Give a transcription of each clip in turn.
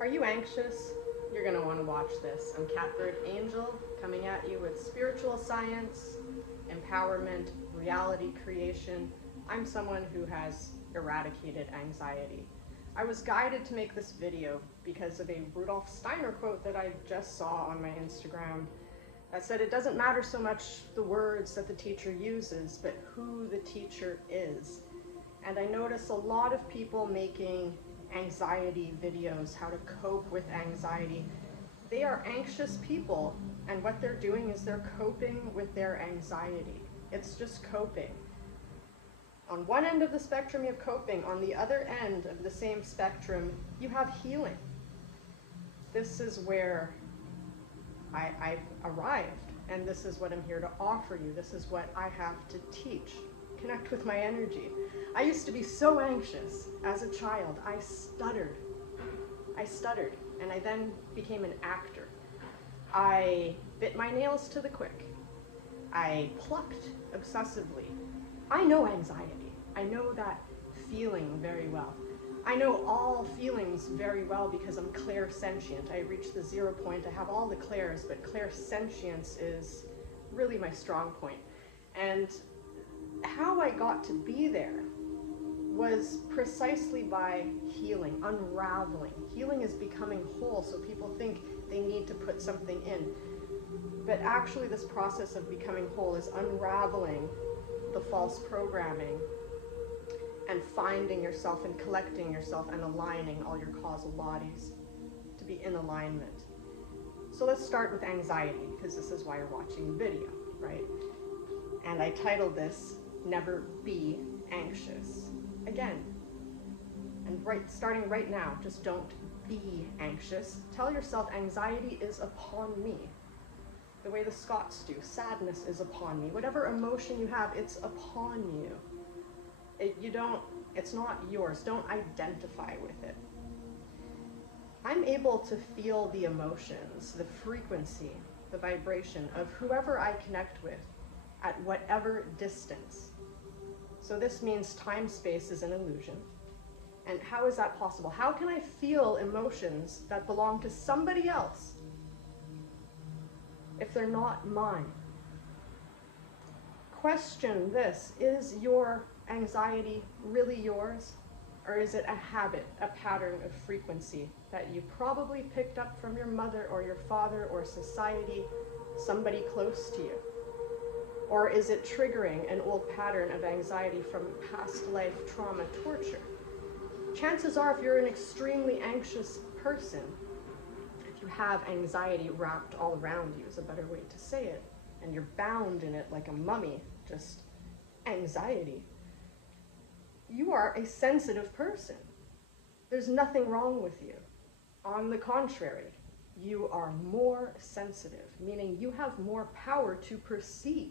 Are you anxious? You're going to want to watch this. I'm Catbird Angel, coming at you with spiritual science, empowerment, reality creation. I'm someone who has eradicated anxiety. I was guided to make this video because of a Rudolf Steiner quote that I just saw on my Instagram that said it doesn't matter so much the words that the teacher uses, but who the teacher is. And I notice a lot of people making anxiety videos, how to cope with anxiety. They are anxious people, and what they're doing is they're coping with their anxiety. It's just coping. On one end of the spectrum, you have coping. On the other end of the same spectrum, you have healing. This is where I've arrived, and this is what I'm here to offer you. This is what I have to teach. Connect with my energy. I used to be so anxious as a child. I stuttered, and I then became an actor. I bit my nails to the quick. I plucked obsessively. I know anxiety. I know that feeling very well. I know all feelings very well because I'm clairsentient. I reached the 0 point. I have all the clairs, but clairsentience is really my strong point. And how I got to be there was precisely by healing, unraveling. Healing is becoming whole, so people think they need to put something in. But actually this process of becoming whole is unraveling the false programming and finding yourself and collecting yourself and aligning all your causal bodies to be in alignment. So let's start with anxiety, because this is why you're watching the video, right? And I titled this, Never Be Anxious. Again, and starting right now, just don't be anxious. Tell yourself anxiety is upon me. The way the Scots do, sadness is upon me. Whatever emotion you have, it's upon you. It's not yours. Don't identify with it. I'm able to feel the emotions, the frequency, the vibration of whoever I connect with at whatever distance. So this means time-space is an illusion. And how is that possible? How can I feel emotions that belong to somebody else if they're not mine? Question this: is your anxiety really yours? Or is it a habit, a pattern of frequency that you probably picked up from your mother or your father or society, somebody close to you? Or is it triggering an old pattern of anxiety from past life trauma, torture? Chances are, if you're an extremely anxious person, if you have anxiety wrapped all around you is a better way to say it, and you're bound in it like a mummy, just anxiety, you are a sensitive person. There's nothing wrong with you. On the contrary, you are more sensitive, meaning you have more power to perceive.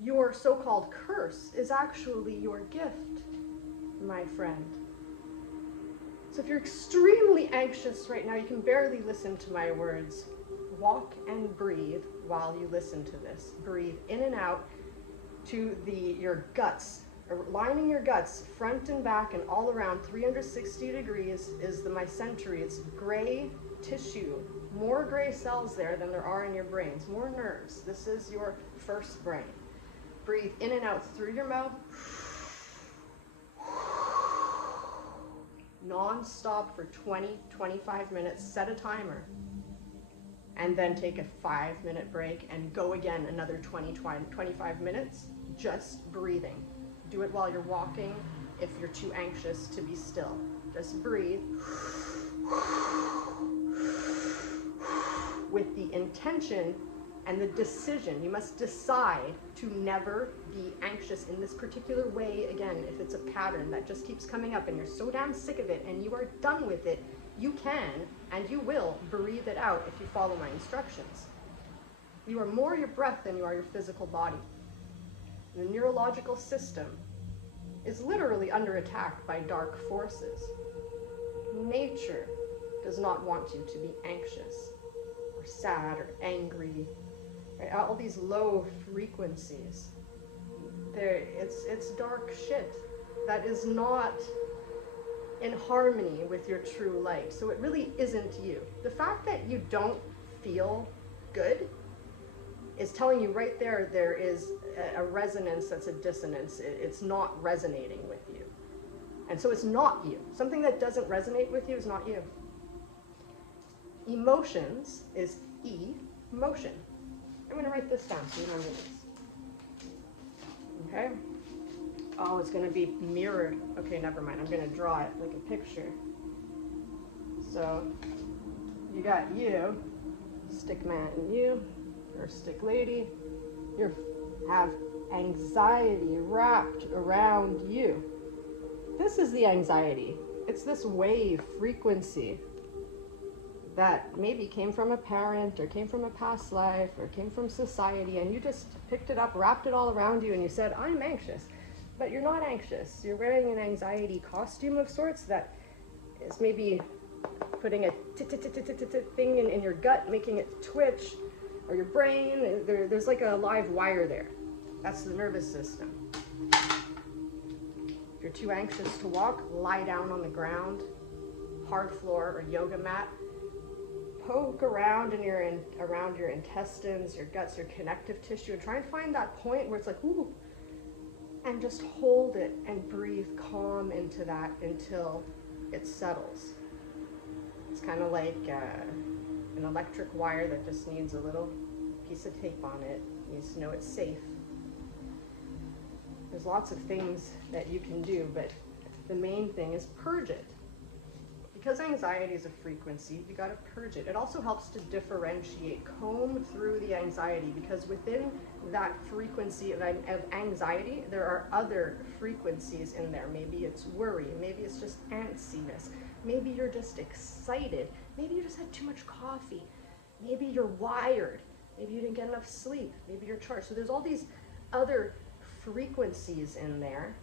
Your so-called curse is actually your gift, my friend. So if you're extremely anxious right now, you can barely listen to my words. Walk and breathe while you listen to this. Breathe in and out to your guts. Lining your guts, front and back and all around, 360 degrees is the mesentery. It's gray tissue. More gray cells there than there are in your brains. More nerves. This is your first brain. Breathe in and out through your mouth. Non-stop for 20-25 minutes. Set a timer. And then take a 5-minute break and go again another 20-25 minutes. Just breathing. Do it while you're walking if you're too anxious to be still. Just breathe with the intention and the decision. You must decide to never be anxious in this particular way again. If it's a pattern that just keeps coming up and you're so damn sick of it and you are done with it, you can and you will breathe it out if you follow my instructions. You are more your breath than you are your physical body. The neurological system is literally under attack by dark forces. Nature does not want you to be anxious or sad or angry, right? All these low frequencies. It's dark shit. That is not in harmony with your true light. So it really isn't you. The fact that you don't feel good is telling you right there is a resonance that's a dissonance. It's not resonating with you. And so it's not you. Something that doesn't resonate with you is not you. Emotions is emotion. I'm going to write this down so you remember this. Okay? Oh, it's going to be mirrored. Okay, never mind. I'm going to draw it like a picture. So you got you, stick man and you, or stick lady. You have anxiety wrapped around you. This is the anxiety. It's this wave frequency that maybe came from a parent or came from a past life or came from society, and you just picked it up, wrapped it all around you, and you said, I'm anxious. But you're not anxious. You're wearing an anxiety costume of sorts that is maybe putting a thing in your gut, making it twitch, or your brain. There's like a live wire there. That's the nervous system. If you're too anxious to walk, lie down on the ground, hard floor or yoga mat. Poke around around your intestines, your guts, your connective tissue, and try and find that point where it's like, ooh, and just hold it and breathe calm into that until it settles. It's kind of like an electric wire that just needs a little piece of tape on it. It needs to know it's safe. There's lots of things that you can do, but the main thing is purge it. Because anxiety is a frequency, you gotta purge it. It also helps to differentiate, comb through the anxiety, because within that frequency of anxiety, there are other frequencies in there. Maybe it's worry, maybe it's just antsiness, maybe you're just excited, maybe you just had too much coffee, maybe you're wired, maybe you didn't get enough sleep, maybe you're charged. So there's all these other frequencies in there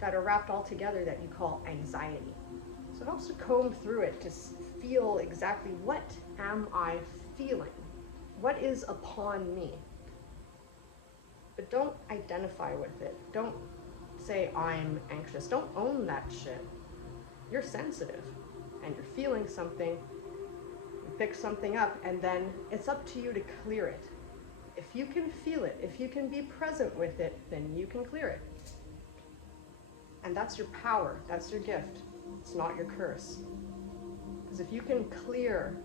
that are wrapped all together that you call anxiety. So it helps to comb through it to feel exactly, what am I feeling? What is upon me? But don't identify with it. Don't say I'm anxious. Don't own that shit. You're sensitive and you're feeling something. You pick something up, and then it's up to you to clear it. If you can feel it, if you can be present with it, then you can clear it. And that's your power. That's your gift. It's not your curse. Because if you can clear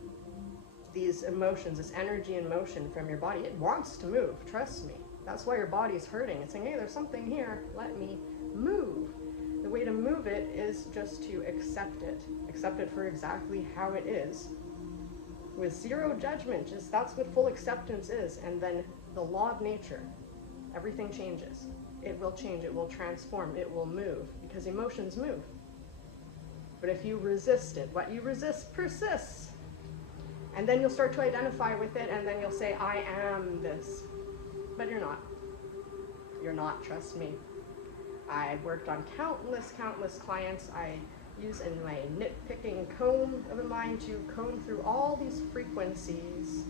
these emotions, this energy and motion from your body, it wants to move, trust me. That's why your body's hurting. It's saying, hey, there's something here, let me move. The way to move it is just to accept it. Accept it for exactly how it is. With zero judgment, just that's what full acceptance is. And then the law of nature, everything changes. It will change, it will transform, it will move, because emotions move. But if you resist it, what you resist persists. And then you'll start to identify with it, and then you'll say, I am this. But you're not. You're not, trust me. I've worked on countless clients. I use in my nitpicking comb of a mind to comb through all these frequencies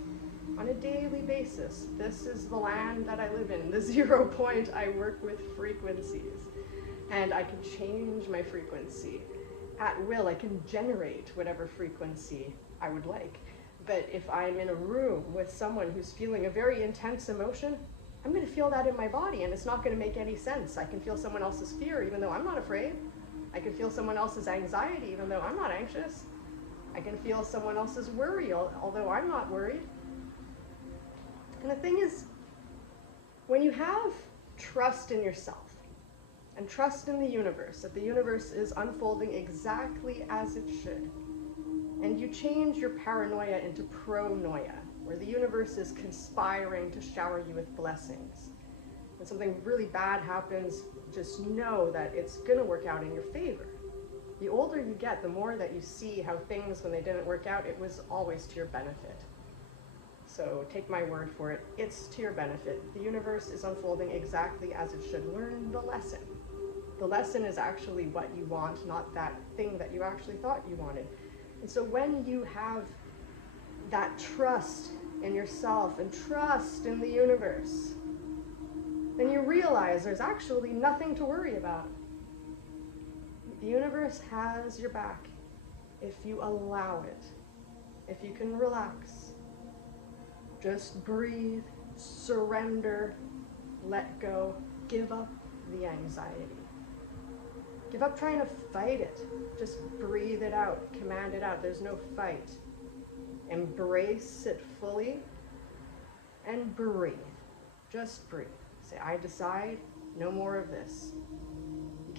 on a daily basis. This is the land that I live in. The 0 point, I work with frequencies. And I can change my frequency. At will, I can generate whatever frequency I would like. But if I'm in a room with someone who's feeling a very intense emotion, I'm going to feel that in my body, and it's not going to make any sense. I can feel someone else's fear even though I'm not afraid. I can feel someone else's anxiety even though I'm not anxious. I can feel someone else's worry although I'm not worried. And the thing is, when you have trust in yourself, and trust in the universe, that the universe is unfolding exactly as it should, and you change your paranoia into pronoia, where the universe is conspiring to shower you with blessings. When something really bad happens, just know that it's going to work out in your favor. The older you get, the more that you see how things, when they didn't work out, it was always to your benefit. So take my word for it, it's to your benefit. The universe is unfolding exactly as it should. Learn the lesson. The lesson is actually what you want, not that thing that you actually thought you wanted. And so when you have that trust in yourself and trust in the universe, then you realize there's actually nothing to worry about. The universe has your back if you allow it. If you can relax, just breathe, surrender, let go, give up the anxiety. Give up trying to fight it. Just breathe it out, command it out. There's no fight. Embrace it fully and breathe. Just breathe. Say, I decide no more of this.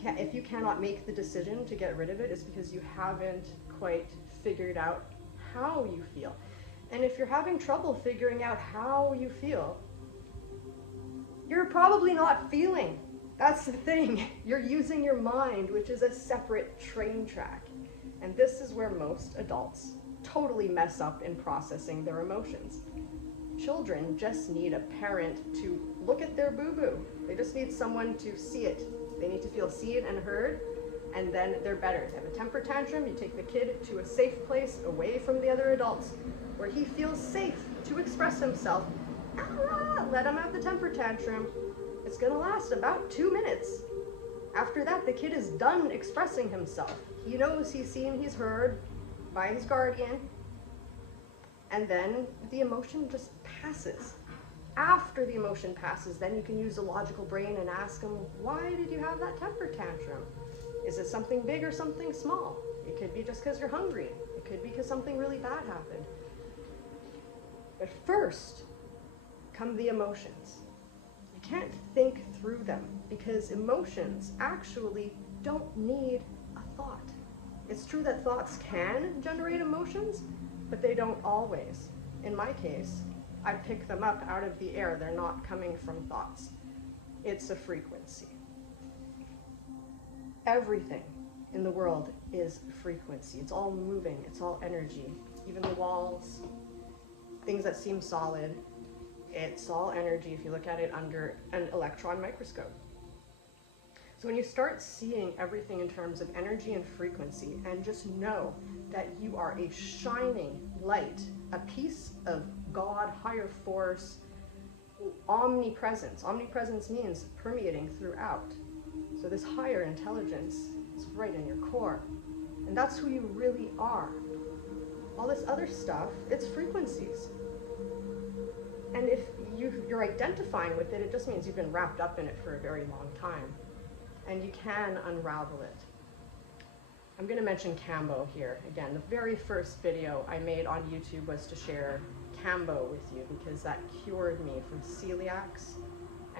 If you cannot make the decision to get rid of it, it's because you haven't quite figured out how you feel. And if you're having trouble figuring out how you feel, you're probably not feeling. That's the thing. You're using your mind, which is a separate train track. And this is where most adults totally mess up in processing their emotions. Children just need a parent to look at their boo-boo. They just need someone to see it. They need to feel seen and heard, and then they're better. They have a temper tantrum, you take the kid to a safe place away from the other adults where he feels safe to express himself. Let him have the temper tantrum. It's gonna last about 2 minutes. After that, the kid is done expressing himself. He knows he's seen, he's heard by his guardian, and then the emotion just passes. After the emotion passes, then you can use the logical brain and ask him, why did you have that temper tantrum? Is it something big or something small? It could be just because you're hungry. It could be because something really bad happened. But first come the emotions. You can't think through them because emotions actually don't need a thought. It's true that thoughts can generate emotions, but they don't always. In my case, I pick them up out of the air. They're not coming from thoughts. It's a frequency. Everything in the world is frequency. It's all moving. It's all energy. Even the walls, things that seem solid, it's all energy if you look at it under an electron microscope. So when you start seeing everything in terms of energy and frequency, and just know that you are a shining light, a piece of God, higher force, omnipresence. Omnipresence means permeating throughout. So this higher intelligence is right in your core. And that's who you really are. All this other stuff, it's frequencies. And if you're identifying with it, it just means you've been wrapped up in it for a very long time. And you can unravel it. I'm going to mention Kambo here. Again, the very first video I made on YouTube was to share Kambo with you because that cured me from celiacs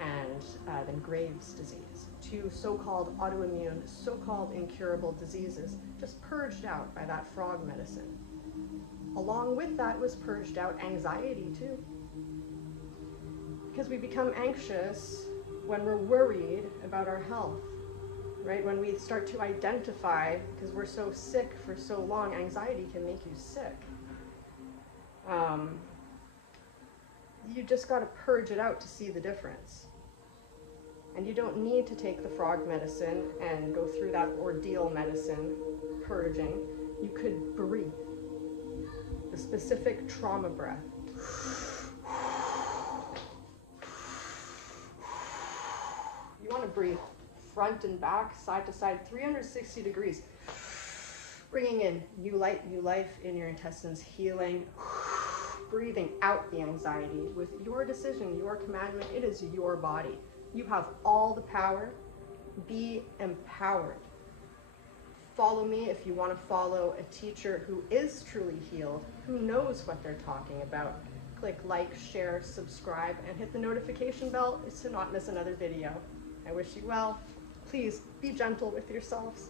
and then Graves' disease. 2 so-called autoimmune, so-called incurable diseases just purged out by that frog medicine. Along with that was purged out anxiety too. Because we become anxious when we're worried about our health. Right? When we start to identify, because we're so sick for so long, anxiety can make you sick. You just got to purge it out to see the difference. And you don't need to take the frog medicine and go through that ordeal medicine, purging. You could breathe. The specific trauma breath. You want to breathe front and back, side to side, 360 degrees. Bringing in new light, new life in your intestines, healing, breathing out the anxiety with your decision, your commandment. It is your body. You have all the power. Be empowered. Follow me if you want to follow a teacher who is truly healed, who knows what they're talking about. Click like, share, subscribe, and hit the notification bell to not miss another video. I wish you well. Please be gentle with yourselves.